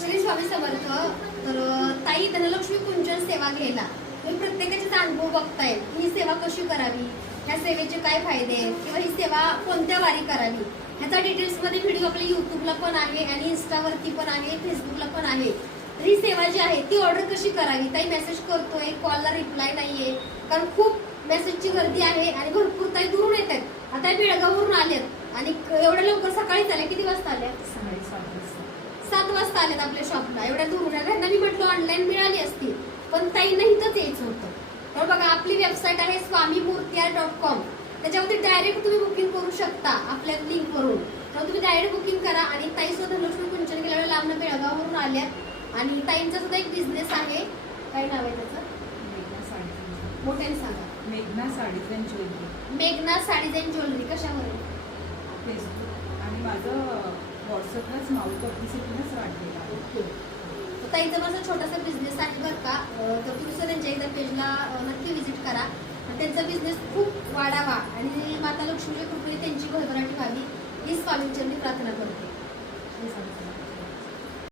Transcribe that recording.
श्री स्वामी समर्थ तर ताई धनलक्ष्मी कुंजन सेवा घ्यायला. मी प्रत्येकाचा अनुभव बघताय. ही सेवा कशी करावी? ह्या सेवेचे काय फायदे आहेत? किंवा ही सेवा कोणत्या वारी करावी? ह्याचा डिटेल्समध्ये व्हिडिओ आपल्या युट्यूबला पण आहे आणि इन्स्टावरती पण आहे फेसबुकला पण आहे. तर ही सेवा जी आहे ती ऑर्डर कशी करावी? ताई मेसेज करतोय कॉलला रिप्लाय नाहीये. कारण खूप मेसेजची गर्दी आहे आणि भरपूर ताई दुरून येत आहेत आता बेळगाववरून आलेत. आणि एवढ्या लवकर सकाळीच आल्या. किती वाजता आल्या? वाजता आलेत आपल्या शॉपला एवढ्या दूर त्यांना मी म्हटलं ऑनलाईन मिळाली असती. पण ताईंना इथंच यायचं होतं. तर बघा आपली वेबसाईट आहे स्वामी मूर्तियार डॉट कॉम त्याच्यावरती डायरेक्ट तुम्ही बुकिंग करू शकता आपल्या लिंक वरून तर तुम्ही डायरेक्ट बुकिंग करा आणि ताई सुद्धा धनलक्ष्मी कुंचन गेल्या वेळेला लांब बेळगाववरून आल्यात. आणि ताईंचा सुद्धा एक बिझनेस आहे. काय नाव आहे त्याचं? मोठ्याने सांगा. मेघना साडीजन ज्वेलरी मेघना साडीज अँड ज्वेलरी कशावर? फेसबुक आणि माझं व्हॉट्सअपलाच माऊथ पब्लिसिटीनंच वाढलेलं आहे तर ताईचा माझा छोटासा बिझनेस आहे बरं का. तर तुम्ही सुद्धा त्यांच्या एकदा पेजला नक्की व्हिजिट करा. त्यांचा बिझनेस खूप वाढावा आणि माता लक्ष्मीच्या कृपेने त्यांची भरभराटी व्हावी ही स्वामींचरणी प्रार्थना करते.